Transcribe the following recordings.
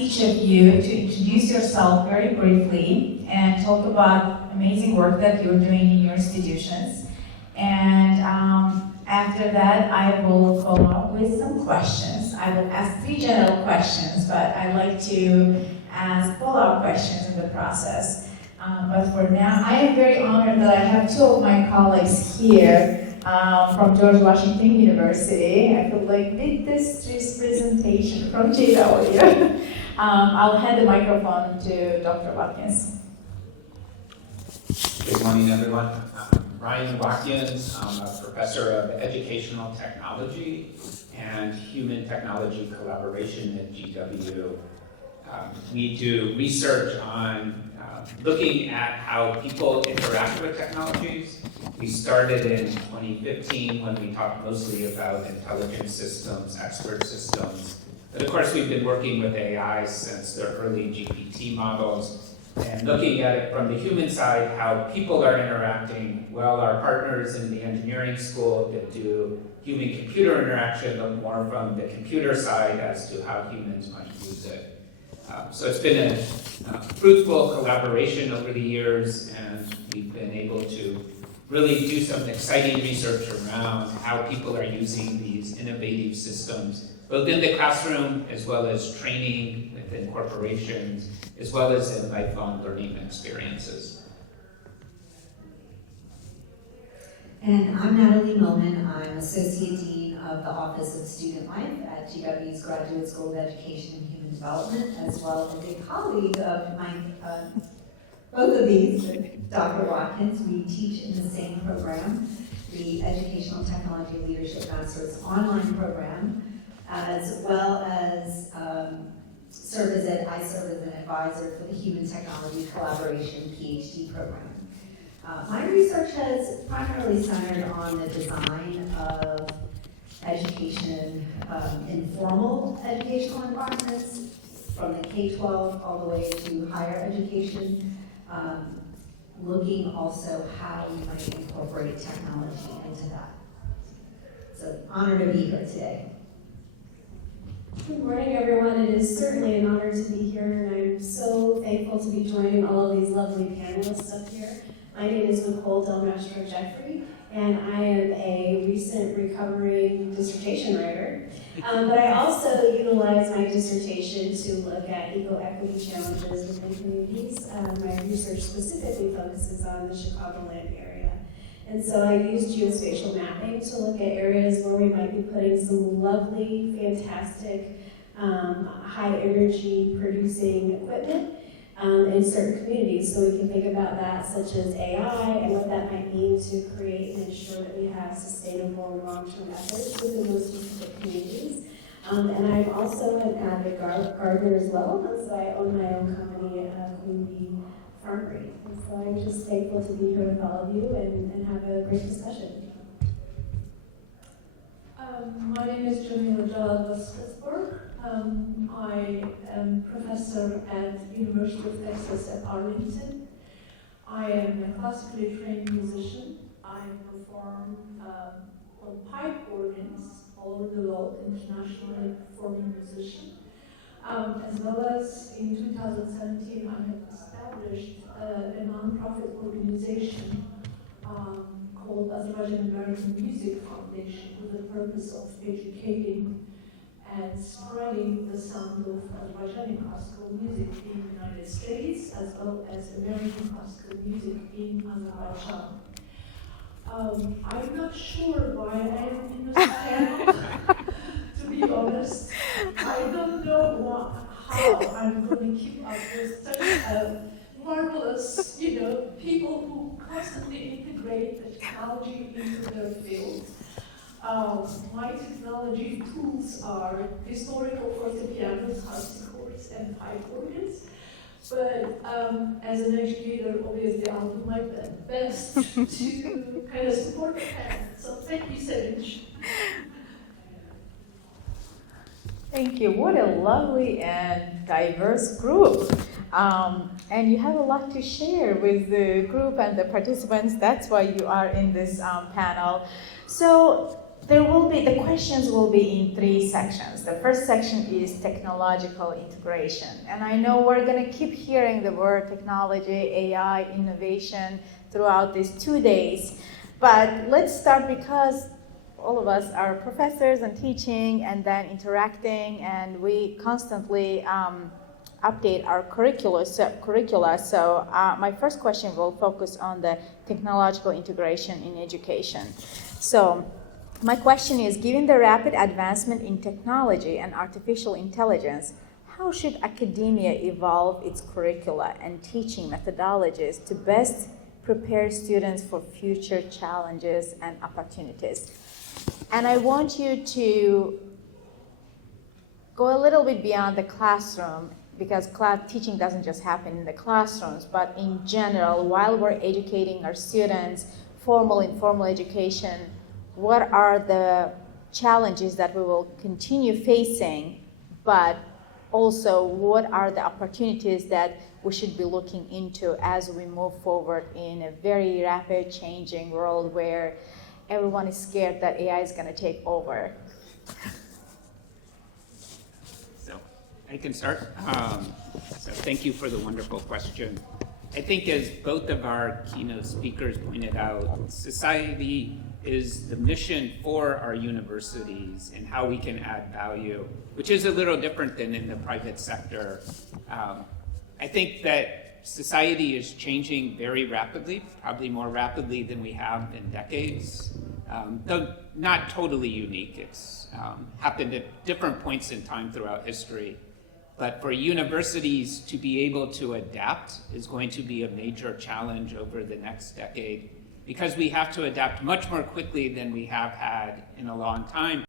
each of you to introduce yourself very briefly and talk about amazing work that you're doing in your institutions. And after that, I will follow up with some questions. I will ask 3 general questions, but I like to ask follow-up questions in the process. But for now, I am very honored that I have 2 of my colleagues here from George Washington University. I feel like did this presentation from JW. I'll hand the microphone to Dr. Watkins. Good morning, everyone. Ryan Watkins. I'm a professor of educational technology and human technology collaboration at GW. We do research on looking at how people interact with technologies. We started in 2015 when we talked mostly about intelligent systems, expert systems. But of course, we've been working with AI since the early GPT models and looking at it from the human side, how people are interacting. Well, our partners in the engineering school that do human-computer interaction look more from the computer side as to how humans might use it. So it's been a fruitful collaboration over the years, and we've been able to really do some exciting research around how people are using these innovative systems, both in the classroom as well as training within corporations, as well as in lifelong learning experiences. And I'm Natalie Milman. I'm Associate Dean of the Office of Student Life at GW's Graduate School of Education and Human Development, as well as a colleague of mine, both of these, Dr. Watkins. We teach in the same program, the Educational Technology Leadership Master's online program, as well as I serve as an advisor for the Human Technology Collaboration PhD program. My research has primarily centered on the design of education, informal educational environments, from the K-12 all the way to higher education, looking also how we might incorporate technology into that. It's an honor to be here today. Good morning, everyone. It is certainly an honor to be here, and I'm so thankful to be joining all of these lovely panelists up here. My name is Nicole DelMastro-Jeffery, and I am a recent recovering dissertation writer. But I also utilize my dissertation to look at eco-equity challenges within communities. My research specifically focuses on the Chicagoland area. And so I use geospatial mapping to look at areas where we might be putting some lovely, fantastic, high energy producing equipment in certain communities. So we can think about that, such as AI and what that might mean to create and ensure that we have sustainable long-term efforts within those specific communities. And I'm also an avid gardener as well, and so I own my own company, Queen Bee Farmery. And so I'm just thankful to be here with all of you and have a great discussion. My name is Jamila Javadova-Spitzberg. I am professor at University of Texas at Arlington. I am a classically trained musician. I perform on pipe organs all over the world, internationally performing musician. As well as in 2017, I have established a nonprofit organization called Azerbaijan American Music Foundation with the purpose of educating and spreading the sound of Azerbaijani classical music in the United States as well as American classical music in Azerbaijan. I'm not sure why I am in this panel, to be honest. I don't know how I'm going to keep up with such marvelous, people who constantly integrate the technology into their field. My technology tools are historical fortepianos, harpsichords, and pipe organs. But as an educator, obviously I'll do my best to kind of support the panel. So thank you, Sevinj. Thank you. What a lovely and diverse group. And you have a lot to share with the group and the participants. That's why you are in this panel. So the questions will be in 3 sections. The first section is technological integration. And I know we're going to keep hearing the word technology, AI, innovation throughout these 2 days. But let's start because all of us are professors and teaching and then interacting, and we constantly update our curricula. So my first question will focus on the technological integration in education. So my question is, given the rapid advancement in technology and artificial intelligence, how should academia evolve its curricula and teaching methodologies to best prepare students for future challenges and opportunities? And I want you to go a little bit beyond the classroom, because teaching doesn't just happen in the classrooms, but in general, while we're educating our students, formal, informal education, what are the challenges that we will continue facing, but also what are the opportunities that we should be looking into as we move forward in a very rapid changing world where everyone is scared that AI is going to take over? So I can start. So thank you for the wonderful question. I think as both of our keynote speakers pointed out, society is the mission for our universities and how we can add value, which is a little different than in the private sector. I think that society is changing very rapidly, probably more rapidly than we have in decades, though not totally unique. It's happened at different points in time throughout history. But for universities to be able to adapt is going to be a major challenge over the next decade, because we have to adapt much more quickly than we have had in a long time.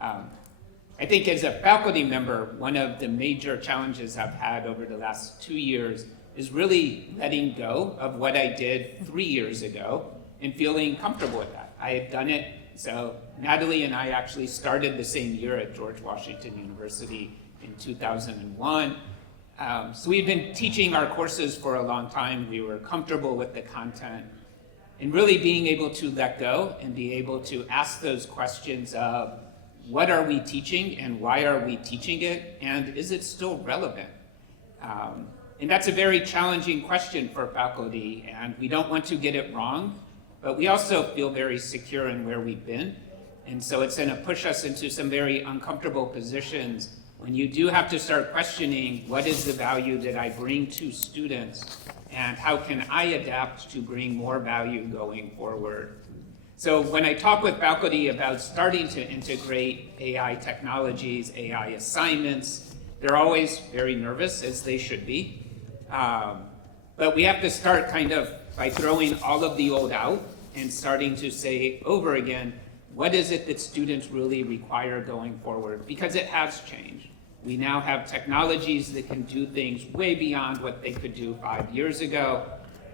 I think as a faculty member, one of the major challenges I've had over the last 2 years is really letting go of what I did 3 years ago and feeling comfortable with that. I had done it. So Natalie and I actually started the same year at George Washington University in 2001. So we've been teaching our courses for a long time. We were comfortable with the content. And really being able to let go and be able to ask those questions of what are we teaching and why are we teaching it, and is it still relevant? And that's a very challenging question for faculty, and we don't want to get it wrong, but we also feel very secure in where we've been. And so it's going to push us into some very uncomfortable positions when you do have to start questioning what is the value that I bring to students and how can I adapt to bring more value going forward. So when I talk with faculty about starting to integrate AI technologies, AI assignments, they're always very nervous, as they should be. But we have to start kind of by throwing all of the old out and starting to say over again, what is it that students really require going forward? Because it has changed. We now have technologies that can do things way beyond what they could do 5 years ago,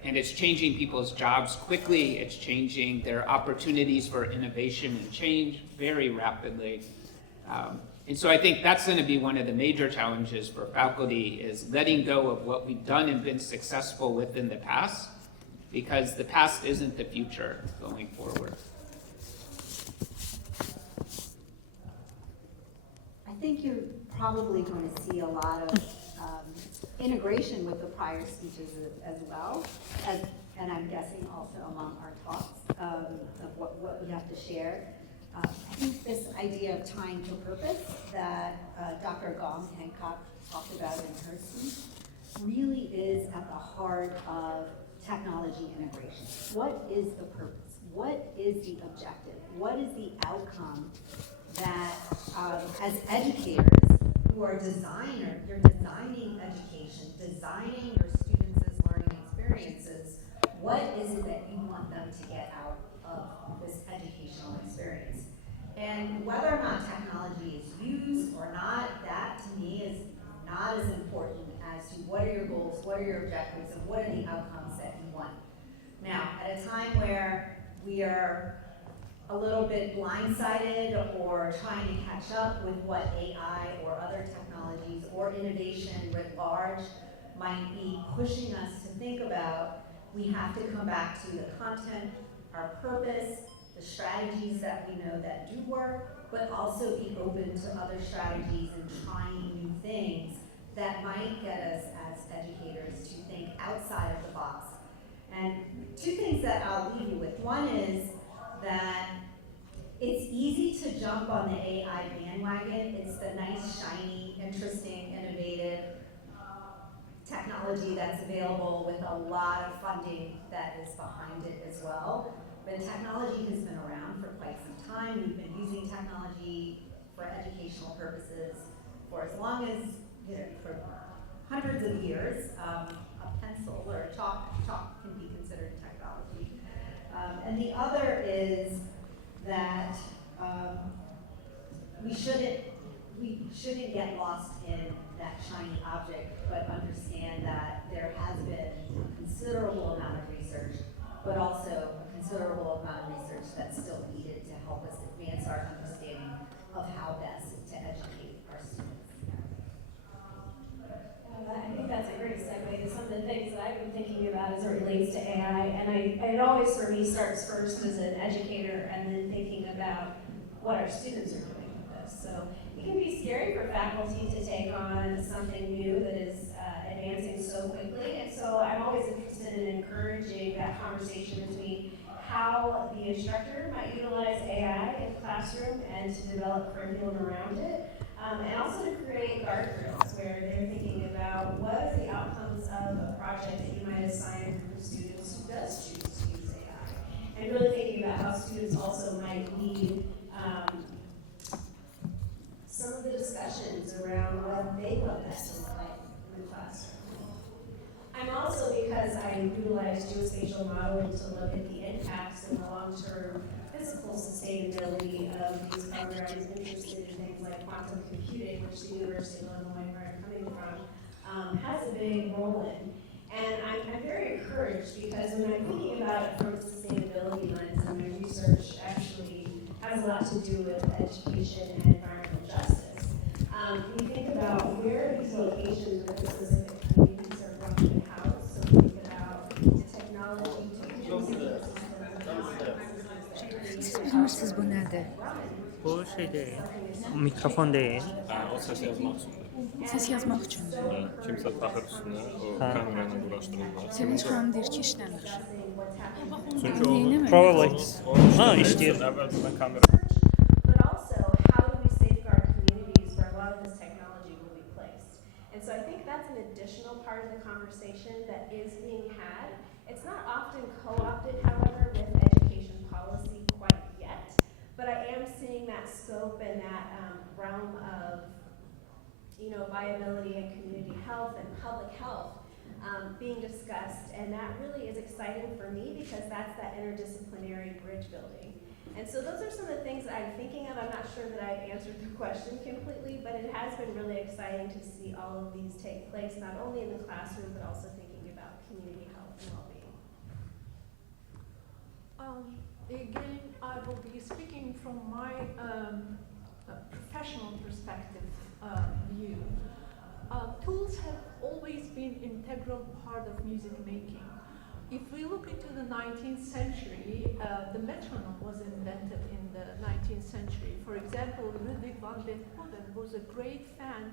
and it's changing people's jobs quickly. It's changing their opportunities for innovation and change very rapidly. And so I think that's going to be one of the major challenges for faculty, is letting go of what we've done and been successful with in the past, because the past isn't the future going forward. I think you're probably going to see a lot of integration with the prior speeches as well, and I'm guessing also among our talks of what we have to share. I think this idea of tying to purpose that Dr. Gong Hancock talked about in her speech really is at the heart of technology integration. What is the purpose? What is the objective? What is the outcome that as educators who are designers, you're designing education, designing your students' learning experiences, what is it that you want them to get out of this educational experience? And whether or not technology is used or not, that to me is not as important as to what are your goals, what are your objectives, and what are the outcomes that you want. Now, at a time where we are a little bit blindsided or trying to catch up with what AI or other technologies or innovation writ large might be pushing us to think about, we have to come back to the content, our purpose, the strategies that we know that do work, but also be open to other strategies and trying new things that might get us as educators to think outside of the box. And two things that I'll leave you with. One is that it's easy to jump on the AI bandwagon. It's the nice, shiny, interesting, innovative technology that's available with a lot of funding that is behind it as well. But technology has been around for quite some time. We've been using technology for educational purposes for as long as, for hundreds of years. A pencil or chalk can be considered technology. And the other is that we shouldn't get lost in that shiny object, but understand that there has been a considerable amount of research, but also a considerable amount of research that's still needed to help us advance our understanding of how best to educate our students. I think that's a great segue to some of the things that I've been thinking about as it relates to AI. And it always, for me, starts first as an educator and then thinking about what our students are doing with this. So it can be scary for faculty to take on something new that is advancing so quickly. And so I'm always interested in encouraging that conversation between how the instructor might utilize AI in the classroom and to develop curriculum around it. And also to create guardrails where they're thinking about what are the outcomes of a project that you might assign a group of students who does choose to use AI. And really thinking about how students also might lead some of the discussions around what they want best to look like in the classroom. I'm also, because I utilize geospatial modeling to look at the impacts and the long-term physical sustainability of these programs, interested in things like quantum computing, which the University of Illinois, where I'm coming from, has a big role in. And I'm very encouraged because when I'm thinking about it from a sustainability lens, and my research actually has a lot to do with education and environmental justice, we think about where these locations with the specific communities are going to be housed. So we think about the technology to Siz bu nerede? Bu şey değil. Mikrofon değil. O ses yazmak için. Ses yazmaq üçün. Kimsə taxır üstünə, o kamera ilə quraşdırırlar. Sevinç xanım deyir ki, işləmir. Çünki o Neynəmir? Probably. Ha, işləmək işləyir. üçün əvvəlcədən kamera. but also how do we safeguard communities where a lot of this technology will be placed? And so I think that's an additional part of the conversation that is being had. It's not often co-opted, however, with education policy quite yet, but I am seeing that scope and that realm of viability and community health and public health being discussed, and that really is exciting for me because that's that interdisciplinary bridge building. And so those are some of the things that I'm thinking of. I'm not sure that I've answered the question completely, but it has been really exciting to see all of these take place, not only in the classroom, but also thinking about community health and well-being. Again, I will be speaking from my professional perspective view. Tools have always been an integral part of music making. If we look into the 19th century, the metronome was invented in the 19th century. For example, Ludwig van Beethoven was a great fan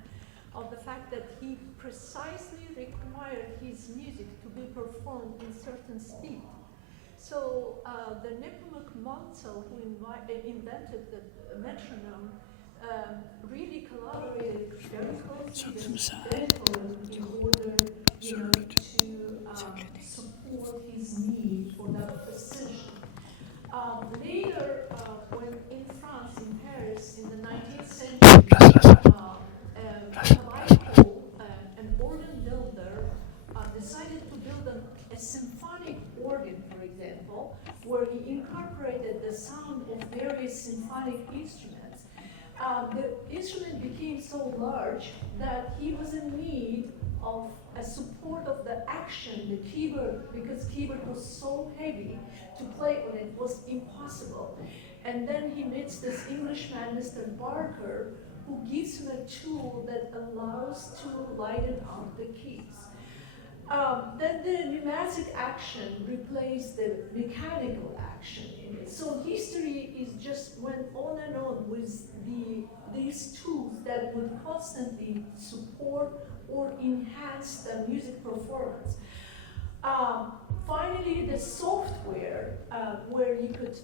of the fact that he precisely required his music to be performed in certain speed. So the Nepomuk Monsell, who invented the metronome, really collaborated very closely with Beethoven in order to support his need for that precision. Later, when in France, in Paris, in the 19th century, an organ builder, decided to build a symphonic organ, for example, where he incorporated the sound of various symphonic instruments. The instrument became so large that he was in need of a support of the action, the keyboard, because keyboard was so heavy to play on it was impossible. And then he meets this Englishman, Mr. Barker, who gives him a tool that allows to lighten up the keys. then the pneumatic action replaced the mechanical action in it. So history is just went on and on with these tools that would constantly support or enhance the music performance. Finally, the software where you could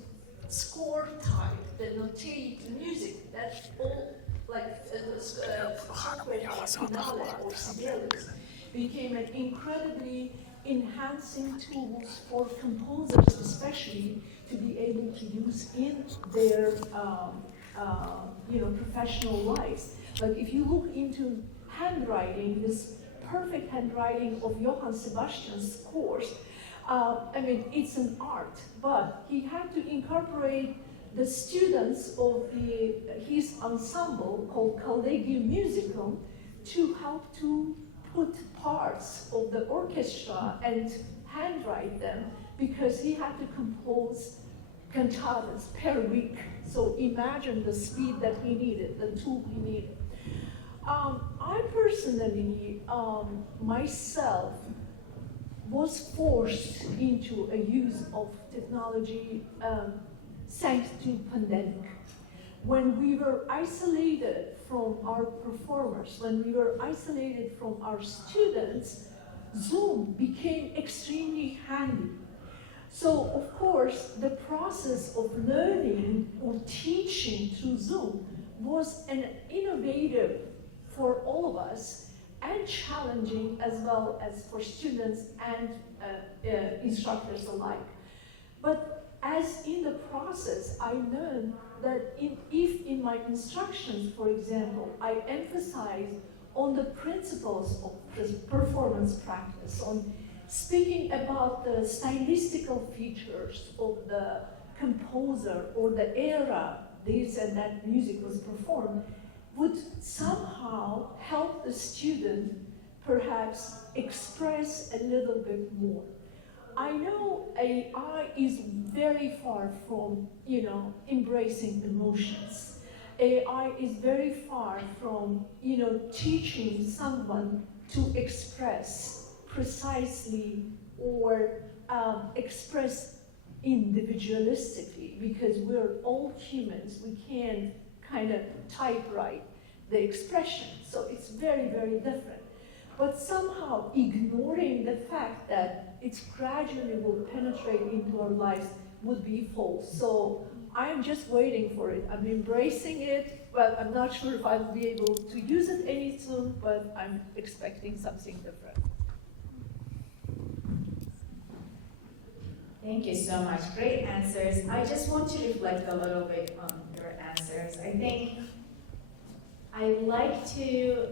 score type, the notate music, that's all like software like Natalie or Sevinj became an incredibly enhancing tools for composers especially to be able to use in their professional lives. Like if you look into handwriting, this perfect handwriting of Johann Sebastian's scores, it's an art, but he had to incorporate the students of his ensemble called Collegium Musicum to help to put parts of the orchestra and handwrite them because he had to compose cantatas per week. So imagine the speed that he needed, the tool he needed. I personally, myself, was forced into a use of technology thanks to pandemic. When we were isolated from our performers, when we were isolated from our students, Zoom became extremely handy. So, of course, the process of learning or teaching through Zoom was an innovative for all of us and challenging as well as for students and instructors alike. But as in the process, I learned that if in my instructions, for example, I emphasize on the principles of the performance practice, on speaking about the stylistical features of the composer or the era this and that music was performed, would somehow help the student perhaps express a little bit more. I know AI is very far from, embracing emotions. AI is very far from, teaching someone to express precisely or express individualistically, because we're all humans. We can't kind of typewrite the expression. So it's very, very different. But somehow ignoring the fact that it gradually will penetrate into our lives would be false. So I'm just waiting for it. I'm embracing it, but I'm not sure if I'll be able to use it any soon, but I'm expecting something different. Thank you so much. Great answers. I just want to reflect a little bit on your answers. I think I like to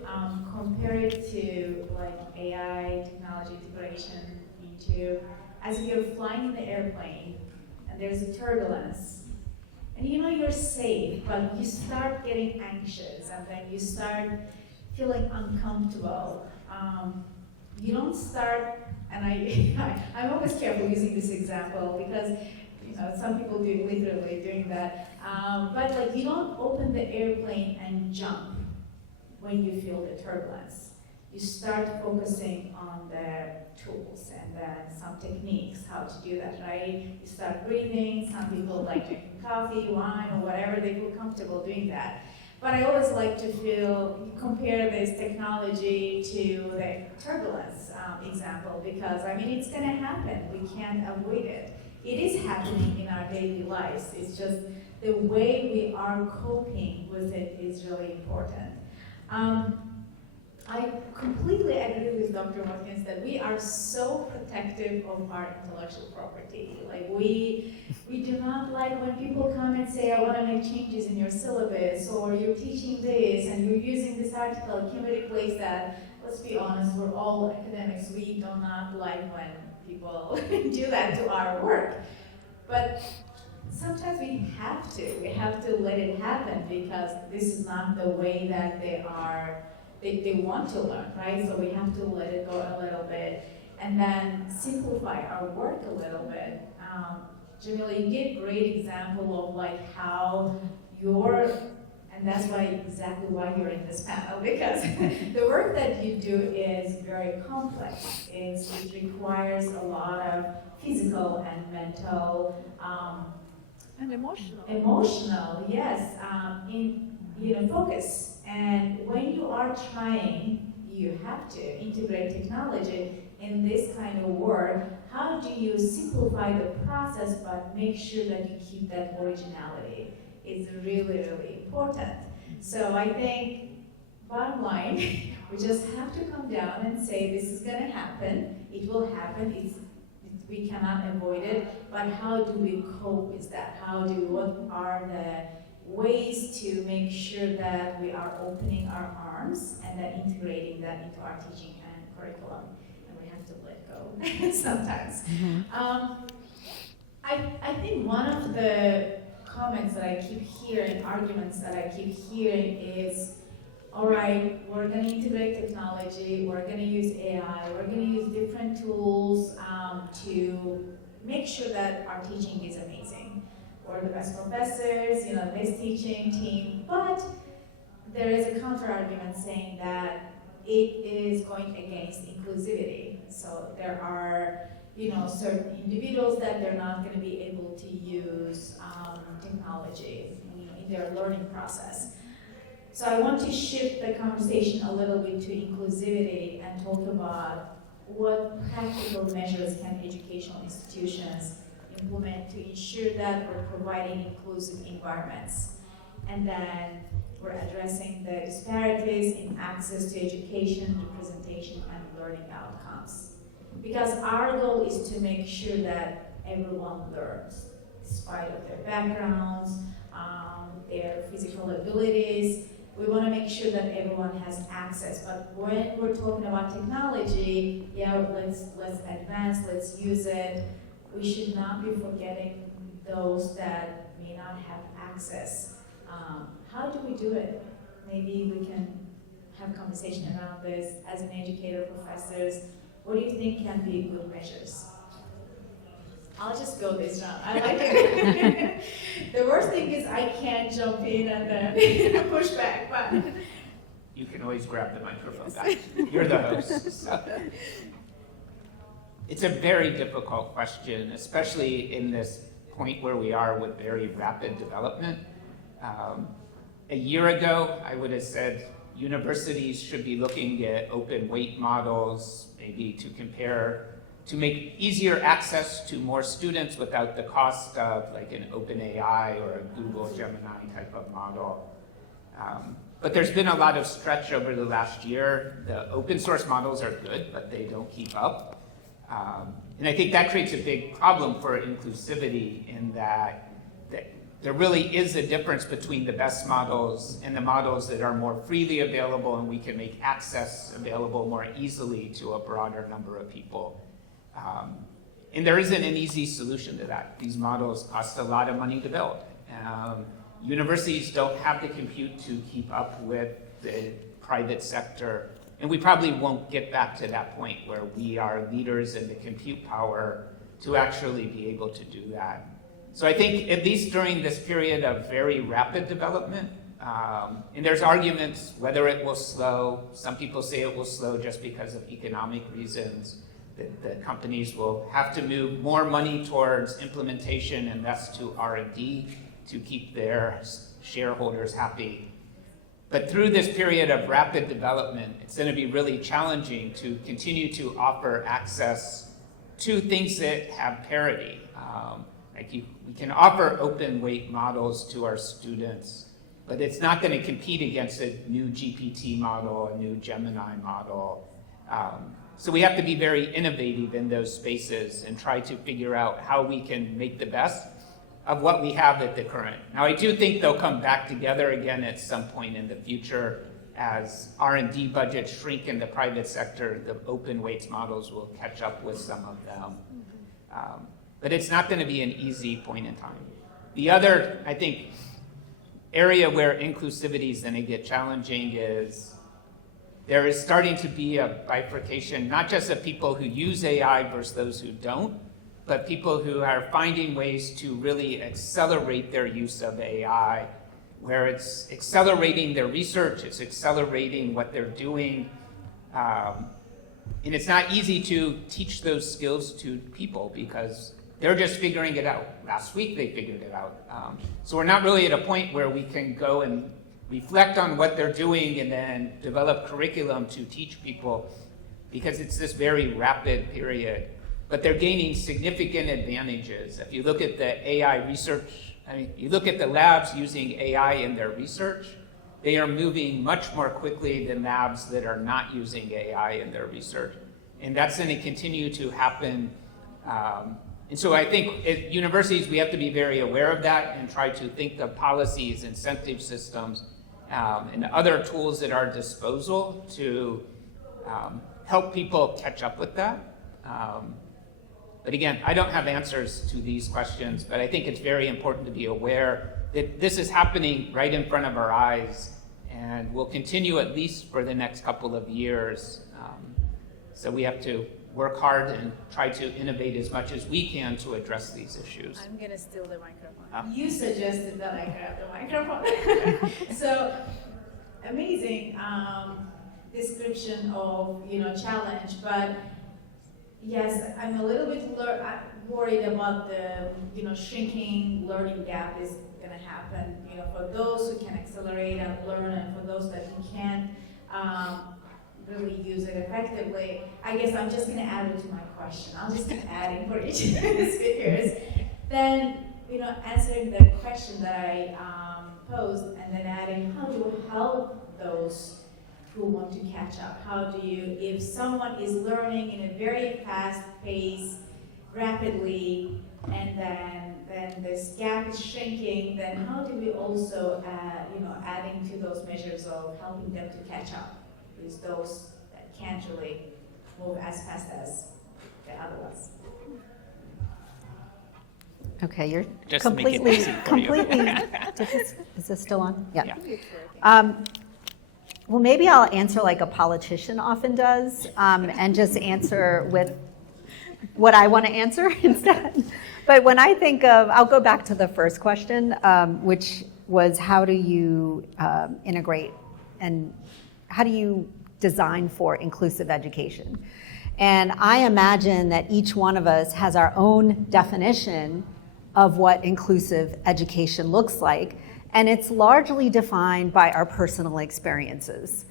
compare it to like AI technology integration into as you're flying in the airplane and there's a turbulence and you're safe, but you start getting anxious and then you start feeling uncomfortable. You don't start, and I'm always careful using this example because some people do literally doing that. But like you don't open the airplane and jump when you feel the turbulence. You start focusing on the tools and then some techniques, how to do that, right? You start breathing. Some people like drinking coffee, wine, or whatever they feel comfortable doing that. But I always like to compare this technology to the turbulence example because it's gonna happen. We can't avoid it. It is happening in our daily lives. It's just the way we are coping with it is really important. I completely agree with Dr. Watkins that we are so protective of our intellectual property. Like we do not like when people come and say, I want to make changes in your syllabus, or you're teaching this and you're using this article, can we replace that? Let's be honest, we're all academics. We do not like when people do that to our work. But sometimes we have to let it happen because this is not the way that they want to learn, right? So we have to let it go a little bit and then simplify our work a little bit. Jamila, you gave a great example of like how your And that's exactly why you're in this panel, because the work that you do is very complex. It requires a lot of physical and mental, And emotional. emotional, yes, focus. And when you are trying, you have to integrate technology in this kind of work. How do you simplify the process but make sure that you keep that originality? It's really, really important. So I think, bottom line, we just have to come down and say this is going to happen. It will happen. We cannot avoid it. But how do we cope with that? What are the ways to make sure that we are opening our arms and then integrating that into our teaching and curriculum? And we have to let go sometimes. I think one of the comments that I keep hearing, arguments that I keep hearing is, all right, we're going to integrate technology, we're going to use AI, we're going to use different tools to make sure that our teaching is amazing. We're the best professors, the best teaching team, but there is a counter-argument saying that it is going against inclusivity. So there are certain individuals that they're not going to be able to use technology in their learning process. So I want to shift the conversation a little bit to inclusivity and talk about what practical measures can educational institutions implement to ensure that we're providing inclusive environments. And then we're addressing the disparities in access to education, representation, and learning outcomes. Because our goal is to make sure that everyone learns, despite of their backgrounds, their physical abilities. We want to make sure that everyone has access. But when we're talking about technology, let's advance, let's use it. We should not be forgetting those that may not have access. How do we do it? Maybe we can have a conversation around this as an educator, professors. What do you think can be good measures? I'll just go this round. I like it. The worst thing is I can't jump in and then push back, but You can always grab the microphone back. You're the host. So. It's a very difficult question, especially in this point where we are with very rapid development. A year ago, I would have said universities should be looking at open weight models, maybe to make easier access to more students without the cost of like an OpenAI or a Google Gemini type of model. But there's been a lot of stretch over the last year. The open source models are good, but they don't keep up. And I think that creates a big problem for inclusivity in that there really is a difference between the best models and the models that are more freely available and we can make access available more easily to a broader number of people. And there isn't an easy solution to that. These models cost a lot of money to build. Universities don't have the compute to keep up with the private sector. And we probably won't get back to that point where we are leaders in the compute power to actually be able to do that. So I think at least during this period of very rapid development, and there's arguments whether it will slow. Some people say it will slow just because of economic reasons. That companies will have to move more money towards implementation and thus to R&D to keep their shareholders happy. But through this period of rapid development, it's going to be really challenging to continue to offer access to things that have parity. We can offer open weight models to our students, but it's not going to compete against a new GPT model, a new Gemini model. So we have to be very innovative in those spaces and try to figure out how we can make the best of what we have at the current. Now, I do think they'll come back together again at some point in the future as R&D budgets shrink in the private sector. The open weights models will catch up with some of them. But it's not going to be an easy point in time. The other, I think, area where inclusivity is going to get challenging is there is starting to be a bifurcation, not just of people who use AI versus those who don't, but people who are finding ways to really accelerate their use of AI where it's accelerating their research, it's accelerating what they're doing. And it's not easy to teach those skills to people because they're just figuring it out. Last week they figured it out. So we're not really at a point where we can go and reflect on what they're doing and then develop curriculum to teach people because it's this very rapid period. But they're gaining significant advantages. If you look at the AI research, you look at the labs using AI in their research, they are moving much more quickly than labs that are not using AI in their research. And that's going to continue to happen. And so I think at universities, we have to be very aware of that and try to think of policies, incentive systems, and other tools at our disposal to help people catch up with that. But again, I don't have answers to these questions, but I think it's very important to be aware that this is happening right in front of our eyes and will continue at least for the next couple of years. So we have to work hard and try to innovate as much as we can to address these issues. I'm gonna steal the microphone. You suggested that I grab the microphone. So amazing description of challenge, but yes, I'm a little bit worried about the shrinking learning gap is gonna happen. For those who can accelerate and learn, and for those that can't really use it effectively. I guess I'm just going to add it to my question. I'll just keep adding for each of the speakers. Then, answering the question that I posed, and then adding how do you help those who want to catch up? How do you, if someone is learning in a very fast pace, rapidly, and then this gap is shrinking, then how do we also, adding to those measures of helping them to catch up? Is those that can't really move as fast as the other ones. Okay, you're Just to make it easy for you. Is this still on? Yeah. Well, maybe I'll answer like a politician often does, and just answer with what I want to answer instead. But when I think of, I'll go back to the first question, which was how do you integrate and how do you design for inclusive education? And I imagine that each one of us has our own definition of what inclusive education looks like, and it's largely defined by our personal experiences.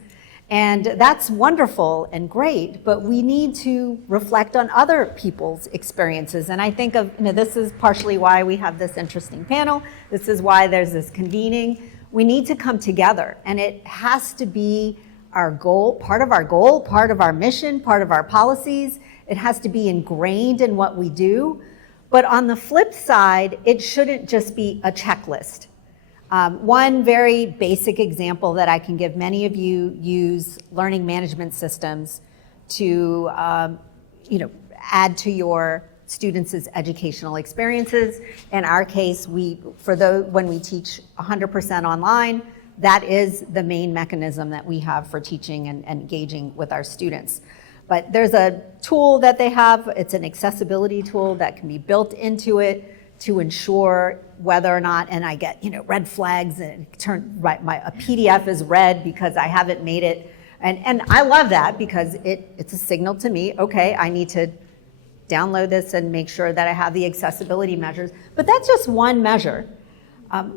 And that's wonderful and great, but we need to reflect on other people's experiences. And I think of, this is partially why we have this interesting panel. This is why there's this convening. We need to come together, and it has to be our goal, part of our mission, part of our policies. It has to be ingrained in what we do. But on the flip side, it shouldn't just be a checklist. One very basic example that I can give, many of you use learning management systems to add to your students' educational experiences. In our case, when we teach 100% online, that is the main mechanism that we have for teaching and engaging with our students. But there's a tool that they have, it's an accessibility tool that can be built into it to ensure whether or not, and I get red flags and a PDF is red because I haven't made it. And I love that because it's a signal to me, okay, I need to download this and make sure that I have the accessibility measures. But that's just one measure.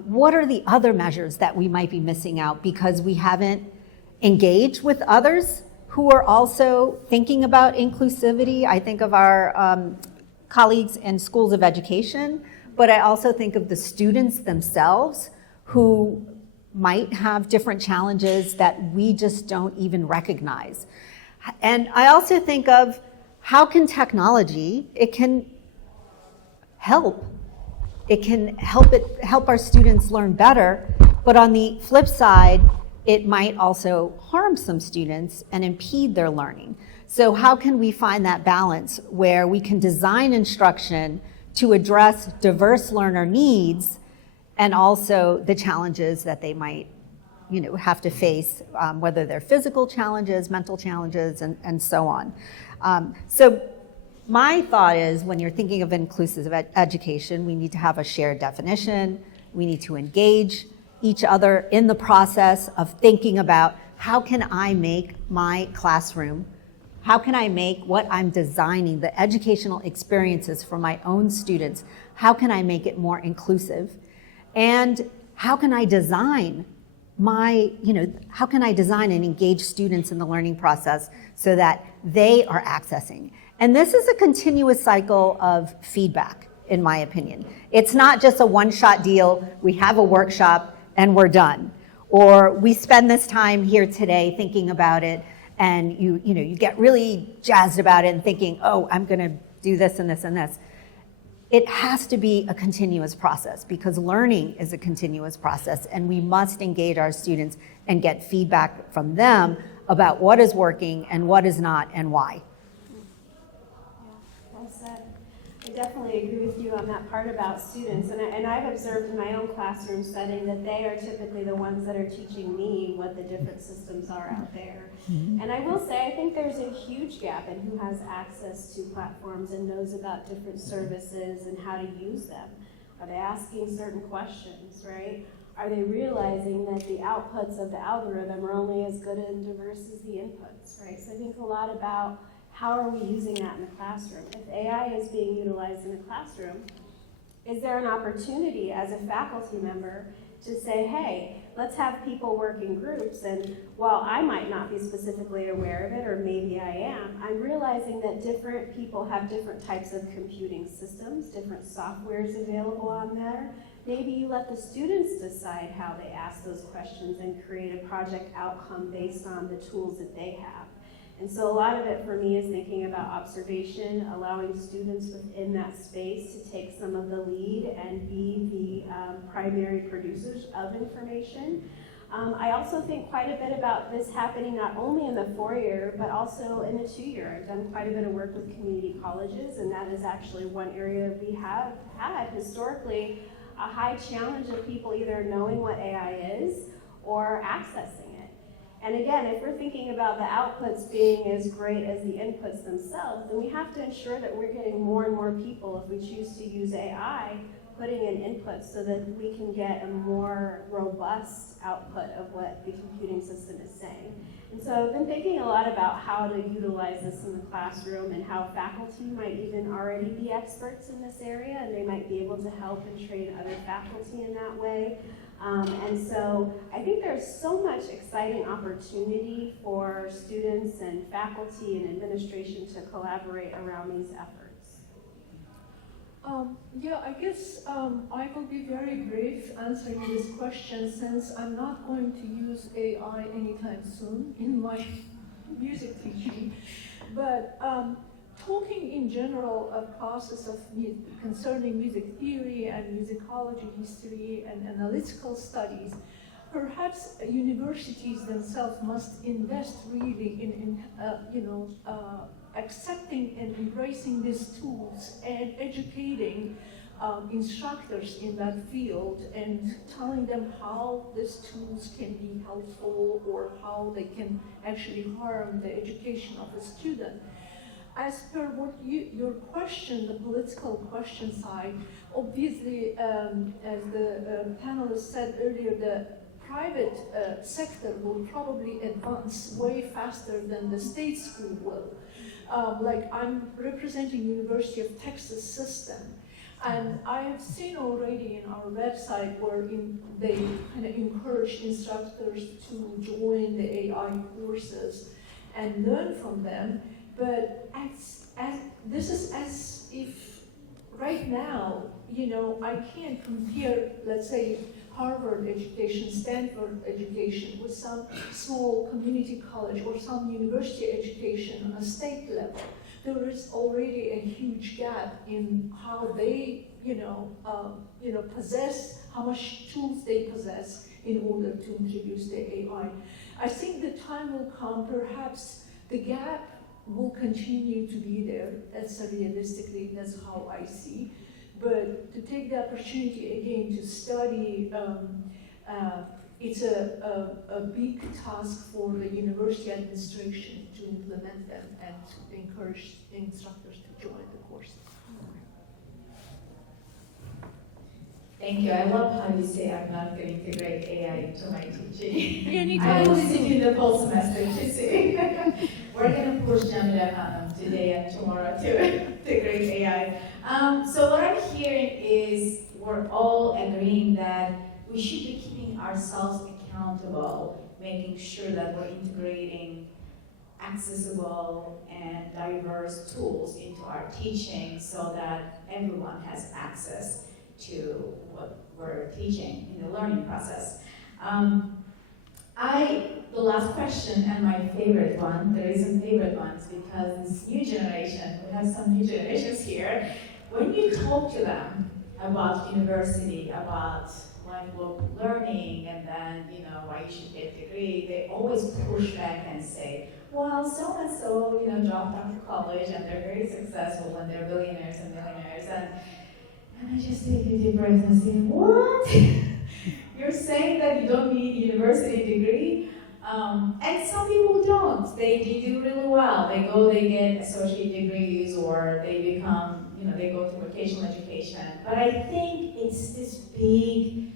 What are the other measures that we might be missing out because we haven't engaged with others who are also thinking about inclusivity? I think of our colleagues in schools of education, but I also think of the students themselves who might have different challenges that we just don't even recognize. And I also think of how can technology, it can help. It can help our students learn better, but on the flip side, it might also harm some students and impede their learning. So how can we find that balance where we can design instruction to address diverse learner needs and also the challenges that they might have to face, whether they're physical challenges, mental challenges, and so on. So my thought is when you're thinking of inclusive education, we need to have a shared definition, we need to engage each other in the process of thinking about how can I make my classroom, how can I make what I'm designing, the educational experiences for my own students, how can I make it more inclusive? And how can I design how can I design and engage students in the learning process so that they are accessing? And this is a continuous cycle of feedback, in my opinion. It's not just a one-shot deal, we have a workshop and we're done. Or we spend this time here today thinking about it, and you get really jazzed about it and thinking, oh, I'm gonna do this and this and this. It has to be a continuous process because learning is a continuous process, and we must engage our students and get feedback from them about what is working and what is not and why. Well said. I definitely agree with you on that part about students, and I've observed in my own classroom setting that they are typically the ones that are teaching me what the different systems are out there. And I will say, I think there's a huge gap in who has access to platforms and knows about different services and how to use them. Are they asking certain questions, right? Are they realizing that the outputs of the algorithm are only as good and diverse as the inputs, right? So I think a lot about how are we using that in the classroom? If AI is being utilized in the classroom, is there an opportunity as a faculty member to say, hey, let's have people work in groups, and while I might not be specifically aware of it, or maybe I am, I'm realizing that different people have different types of computing systems, different softwares available on there. Maybe you let the students decide how they ask those questions and create a project outcome based on the tools that they have. And so a lot of it for me is thinking about observation, allowing students within that space to take some of the lead and be the primary producers of information. I also think quite a bit about this happening not only in the 4-year, but also in the 2-year. I've done quite a bit of work with community colleges, and that is actually one area we have had historically a high challenge of people either knowing what AI is or accessing it. And again, if we're thinking about the outputs being as great as the inputs themselves, then we have to ensure that we're getting more and more people, if we choose to use AI, putting in inputs so that we can get a more robust output of what the computing system is saying. And so I've been thinking a lot about how to utilize this in the classroom and how faculty might even already be experts in this area, and they might be able to help and train other faculty in that way. And so I think there's so much exciting opportunity for students and faculty and administration to collaborate around these efforts. Yeah, I guess I will be very brief answering this question since I'm not going to use AI anytime soon in my music teaching. But talking in general of process of concerning music theory and musicology history and analytical studies, perhaps universities themselves must invest really in accepting and embracing these tools and educating instructors in that field and telling them how these tools can be helpful or how they can actually harm the education of a student. As per what your question, the political question side, obviously, as the panelists said earlier, the private sector will probably advance way faster than the state school will. Like I'm representing University of Texas system, and I have seen already in our website where they kind of encourage instructors to join the AI courses and learn from them. But this is as if right now, I can't compare, let's say, Harvard education, Stanford education with some small community college or some university education on a state level. There is already a huge gap in how they, possess, how much tools they possess in order to introduce the AI. I think the time will come, perhaps the gap will continue to be there. That's realistically, that's how I see. But to take the opportunity again to study, it's a big task for the university administration to implement them and to encourage instructors to join the courses. Thank you. I love how you say I'm not going to integrate AI into my teaching. You need I to only did the whole semester, you see. We're going to push Jamila today and tomorrow to integrate AI. So what I'm hearing is we're all agreeing that we should be keeping ourselves accountable, making sure that we're integrating accessible and diverse tools into our teaching so that everyone has access to what we're teaching in the learning process. The last question and my favorite one, there is some favorite ones because this new generation, we have some new generations here, when you talk to them about university, about lifelong learning, and then, why you should get a degree, they always push back and say, well, so-and-so, dropped out of college and they're very successful and they're billionaires and millionaires. And I just take a deep breath and say, what? You're saying that you don't need a university degree? And some people don't. They do really well. They get associate degrees, or they become, they go to vocational education. But I think it's this big,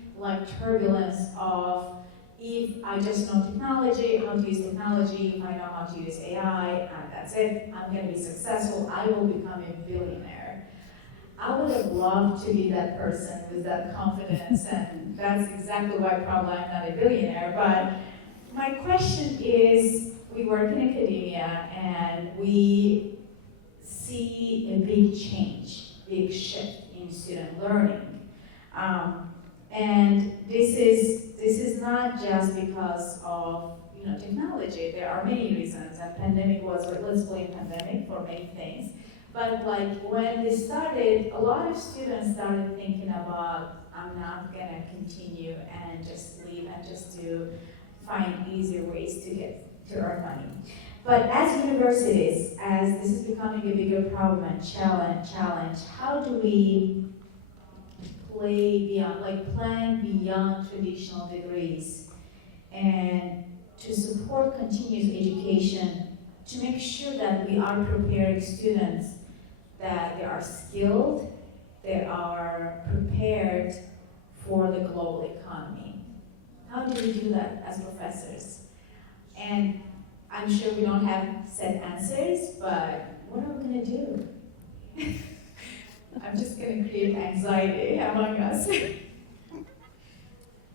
turbulence of, if I just know technology, how to use technology, if I know how to use AI, that's it, I'm going to be successful, I will become a billionaire. I would have loved to be that person with that confidence, and that's exactly why probably I'm not a billionaire. But my question is, we work in academia and we see a big change, big shift in student learning. And this is not just because of technology. There are many reasons, and pandemic was, let's blame pandemic for many things. But when this started, a lot of students started thinking about, I'm not gonna continue and just leave and just to find easier ways to earn money. But as universities, as this is becoming a bigger problem and challenge, how do we play beyond, plan beyond traditional degrees and to support continuous education, to make sure that we are preparing students, that they are skilled, they are prepared for the global economy? How do we do that as professors? And I'm sure we don't have set answers, but what are we going to do? I'm just going to create anxiety among us.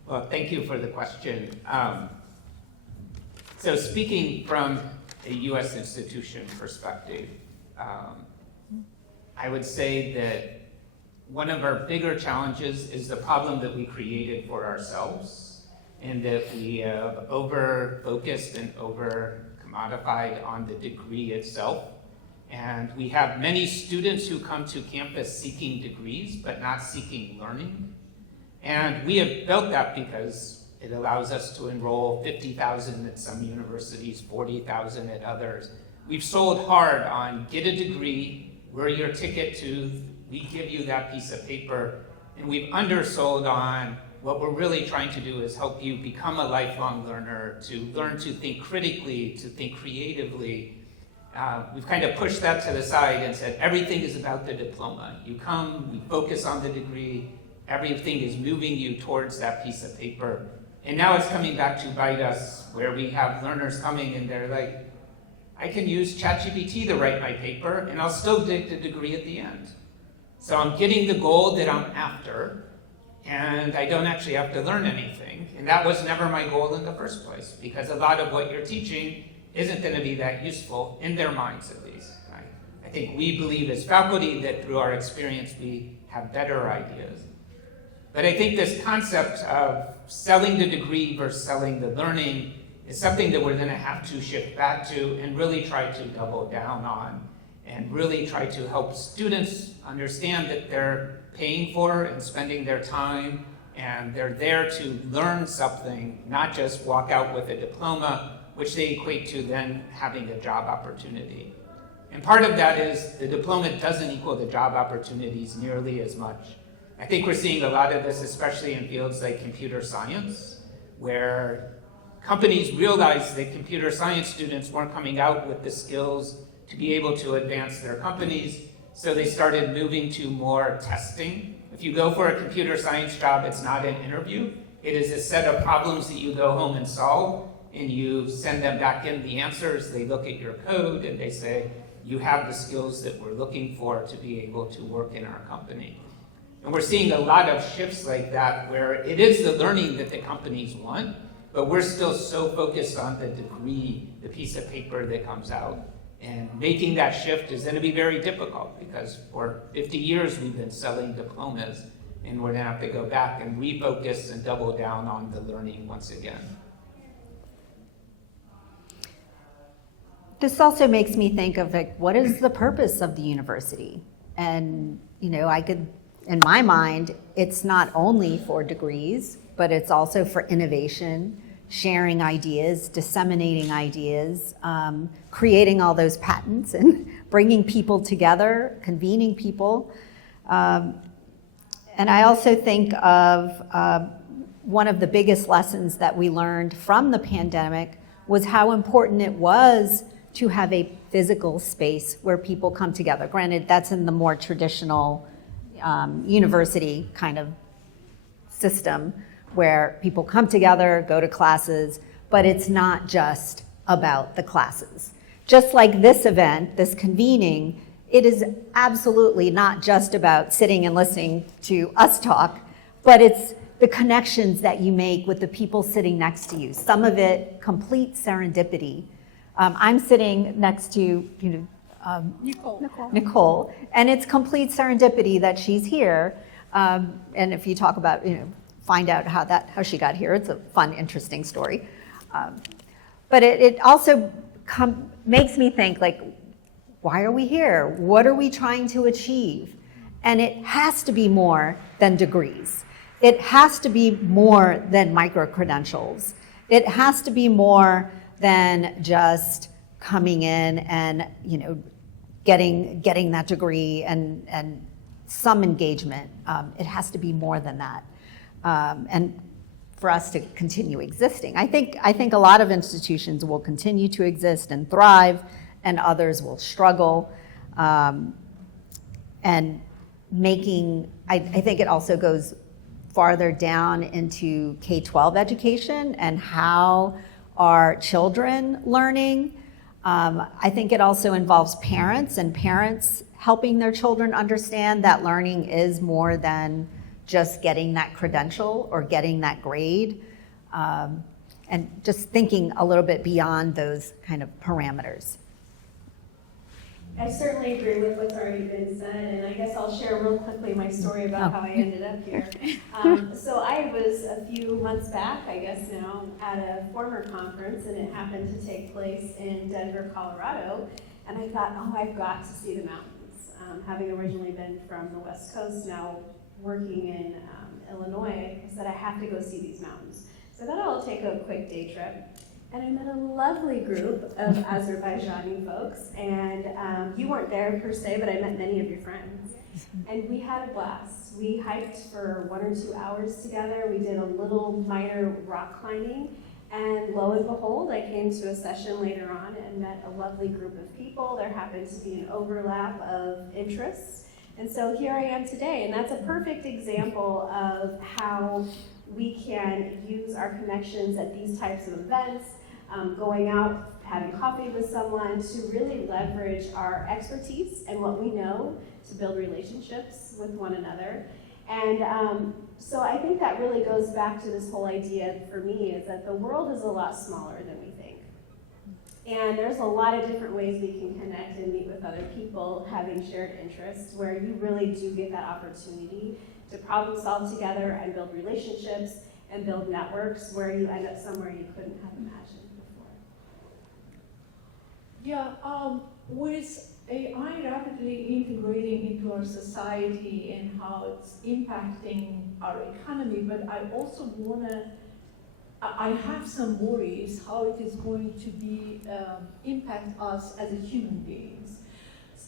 Well, thank you for the question. So speaking from a U.S. institution perspective, I would say that one of our bigger challenges is the problem that we created for ourselves, and that we have over-focused and over-commodified on the degree itself. And we have many students who come to campus seeking degrees, but not seeking learning. And we have built that because it allows us to enroll 50,000 at some universities, 40,000 at others. We've sold hard on get a degree, we're your ticket to, we give you that piece of paper. And we've undersold on what we're really trying to do is help you become a lifelong learner, to learn to think critically, to think creatively. We've kind of pushed that to the side and said everything is about the diploma. You come, we focus on the degree, everything is moving you towards that piece of paper. And now it's coming back to bite us, where we have learners coming and they're like, I can use ChatGPT to write my paper and I'll still get the degree at the end. So I'm getting the goal that I'm after, and I don't actually have to learn anything. And that was never my goal in the first place, because a lot of what you're teaching isn't going to be that useful, in their minds at least. Right? I think we believe as faculty that through our experience we have better ideas. But I think this concept of selling the degree versus selling the learning is something that we're going to have to shift back to and really try to double down on, and really try to help students understand that they're paying for and spending their time, and they're there to learn something, not just walk out with a diploma, which they equate to then having a job opportunity. And part of that is the diploma doesn't equal the job opportunities nearly as much. I think we're seeing a lot of this, especially in fields like computer science, where companies realized that computer science students weren't coming out with the skills to be able to advance their companies, so they started moving to more testing. If you go for a computer science job, it's not an interview. It is a set of problems that you go home and solve, and you send them back in the answers. They look at your code and they say, you have the skills that we're looking for to be able to work in our company. And we're seeing a lot of shifts like that where it is the learning that the companies want, but we're still so focused on the degree, the piece of paper that comes out. And making that shift is going to be very difficult because for 50 years we've been selling diplomas, and we're going to have to go back and refocus and double down on the learning once again. This also makes me think of like, what is the purpose of the university? And, you know, I could, in my mind, it's not only for degrees, but it's also for innovation, sharing ideas, disseminating ideas, creating all those patents and bringing people together, convening people. And I also think of one of the biggest lessons that we learned from the pandemic was how important it was to have a physical space where people come together. Granted, that's in the more traditional university kind of system where people come together, go to classes, but it's not just about the classes. Just like this event, this convening, it is absolutely not just about sitting and listening to us talk, but it's the connections that you make with the people sitting next to you. Some of it, complete serendipity. I'm sitting next to, Nicole, and it's complete serendipity that she's here. And if you talk about, find out how she got here, it's a fun, interesting story. But it also makes me think, like, why are we here? What are we trying to achieve? And it has to be more than degrees. It has to be more than micro-credentials. It has to be more than just coming in and, getting that degree and some engagement. It has to be more than that. And for us to continue existing. I think a lot of institutions will continue to exist and thrive, and others will struggle. And I think it also goes farther down into K-12 education and how are children learning. I think it also involves parents and parents helping their children understand that learning is more than just getting that credential or getting that grade, and just thinking a little bit beyond those kind of parameters. I certainly agree with what's already been said, and I guess I'll share real quickly my story about how I ended up here. So I was a few months back, I guess now, at a former conference, and it happened to take place in Denver, Colorado, and I thought, I've got to see the mountains. Having originally been from the West Coast, now working in Illinois, I said I have to go see these mountains. So I thought I'll take a quick day trip. And I met a lovely group of Azerbaijani folks, and you weren't there per se, but I met many of your friends. And we had a blast. We hiked for 1 or 2 hours together. We did a little minor rock climbing, and lo and behold, I came to a session later on and met a lovely group of people. There happened to be an overlap of interests. And so here I am today, and that's a perfect example of how we can use our connections at these types of events, going out, having coffee with someone, to really leverage our expertise and what we know to build relationships with one another. And so I think that really goes back to this whole idea for me, is that the world is a lot smaller than we think. And there's a lot of different ways we can connect and meet with other people having shared interests, where you really do get that opportunity to problem solve together and build relationships and build networks where you end up somewhere you couldn't have imagined before. Yeah, with AI rapidly integrating into our society and how it's impacting our economy, but I also I have some worries how it is going to be impact us as human beings.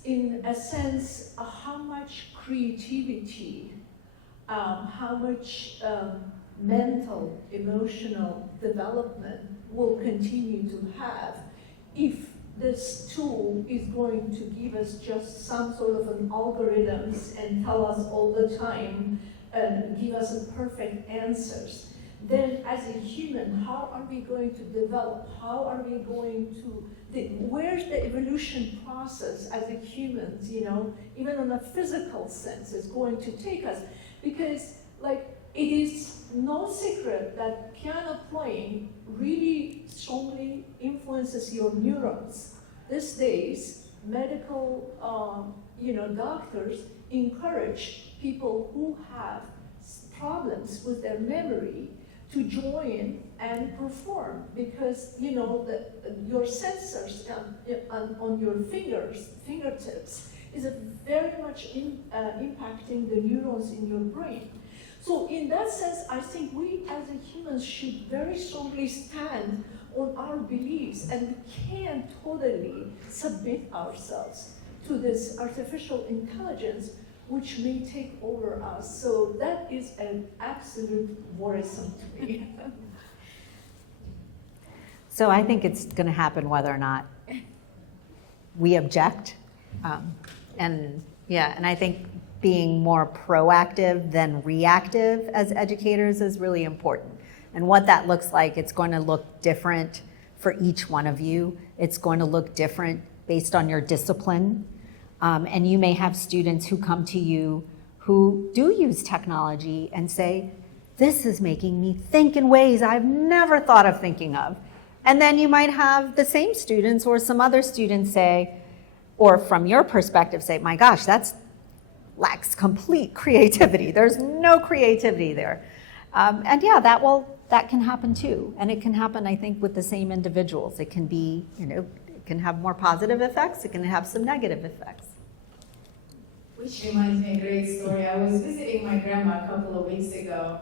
In a sense, how much creativity, how much mental, emotional development will continue to have if this tool is going to give us just some sort of an algorithms and tell us all the time and give us a perfect answers, then as a human, how are we going to develop? How are we going to, where's the evolution process as a humans, you know, even in a physical sense is going to take us? Because like, it is no secret that piano playing really strongly influences your neurons. These days, medical, doctors encourage people who have problems with their memory to join and perform, because your sensors on your fingertips is very much impacting the neurons in your brain. So in that sense, I think we as a humans should very strongly stand on our beliefs, and we can't totally submit ourselves to this artificial intelligence which may take over us. So that is an absolute worrisome to me. So I think it's going to happen whether or not we object. And I think being more proactive than reactive as educators is really important. And what that looks like, it's going to look different for each one of you. It's going to look different based on your discipline. And you may have students who come to you who do use technology and say, this is making me think in ways I've never thought of thinking of. And then you might have the same students or some other students say, or from your perspective say, my gosh, that lacks complete creativity. There's no creativity there. That can happen too. And it can happen, I think, with the same individuals. It can be, it can have more positive effects. It can have some negative effects. Which reminds me of a great story. I was visiting my grandma a couple of weeks ago,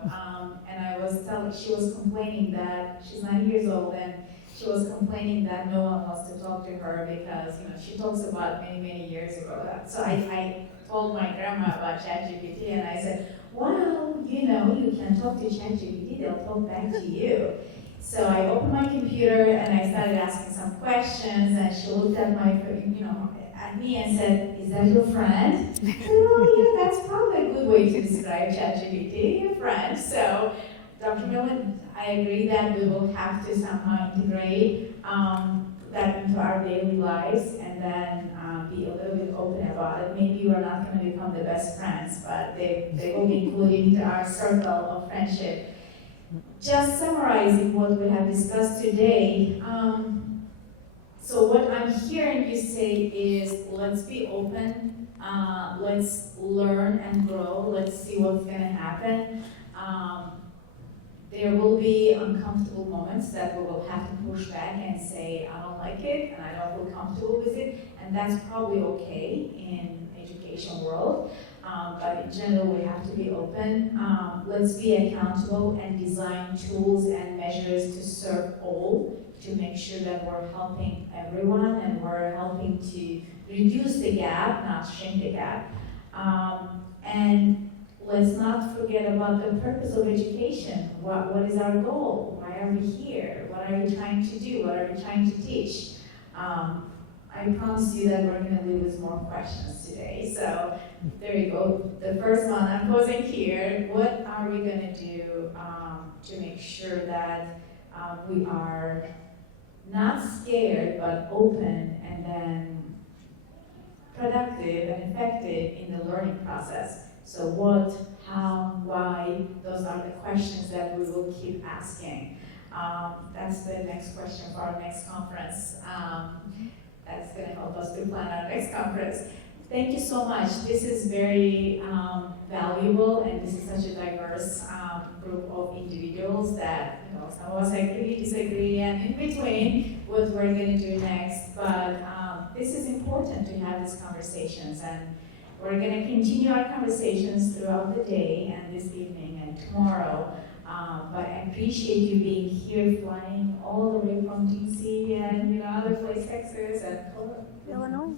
and I was she was complaining that she's 90 years old, and she was complaining that no one wants to talk to her because she talks about many years ago. So I told my grandma about ChatGPT, and I said, well, you can talk to ChatGPT, they'll talk back to you. So I opened my computer and I started asking some questions, and she looked at at me and said, is that your friend? I said, oh yeah, that's probably a good way to describe ChatGPT, a friend. So Dr. Milman, I agree that we will have to somehow integrate that into our daily lives, and then be a little bit open about it. Maybe we're not going to become the best friends, but they will be included into our circle of friendship. Just summarizing what we have discussed today, so what I'm hearing you say is, let's be open, let's learn and grow, let's see what's going to happen. There will be uncomfortable moments that we will have to push back and say, I don't like it, and I don't feel comfortable with it, and that's probably okay in education world. But in general, we have to be open. Let's be accountable and design tools and measures to serve all, to make sure that we're helping everyone and we're helping to reduce the gap, not shrink the gap. And let's not forget about the purpose of education. What is our goal? Why are we here? What are we trying to do? What are we trying to teach? I promise you that we're going to leave with more questions today. So there you go. The first one I'm posing here, what are we going to do to make sure that we are not scared but open and then productive and effective in the learning process? So what, how, why, those are the questions that we will keep asking. That's the next question for our next conference. That's going to help us to plan our next conference. Thank you so much. This is very valuable, and this is such a diverse group of individuals that some of us agree, disagree, and in between what we're going to do next. But this is important to have these conversations, and we're going to continue our conversations throughout the day and this evening and tomorrow. But I appreciate you being here, flying all the way from DC and other places, Texas and Illinois,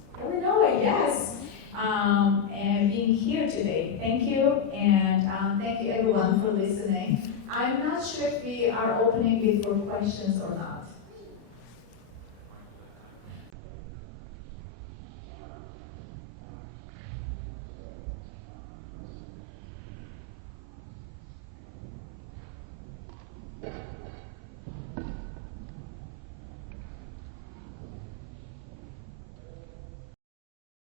yes. And being here today. Thank you, and thank you everyone for listening. I'm not sure if we are opening it for questions or not.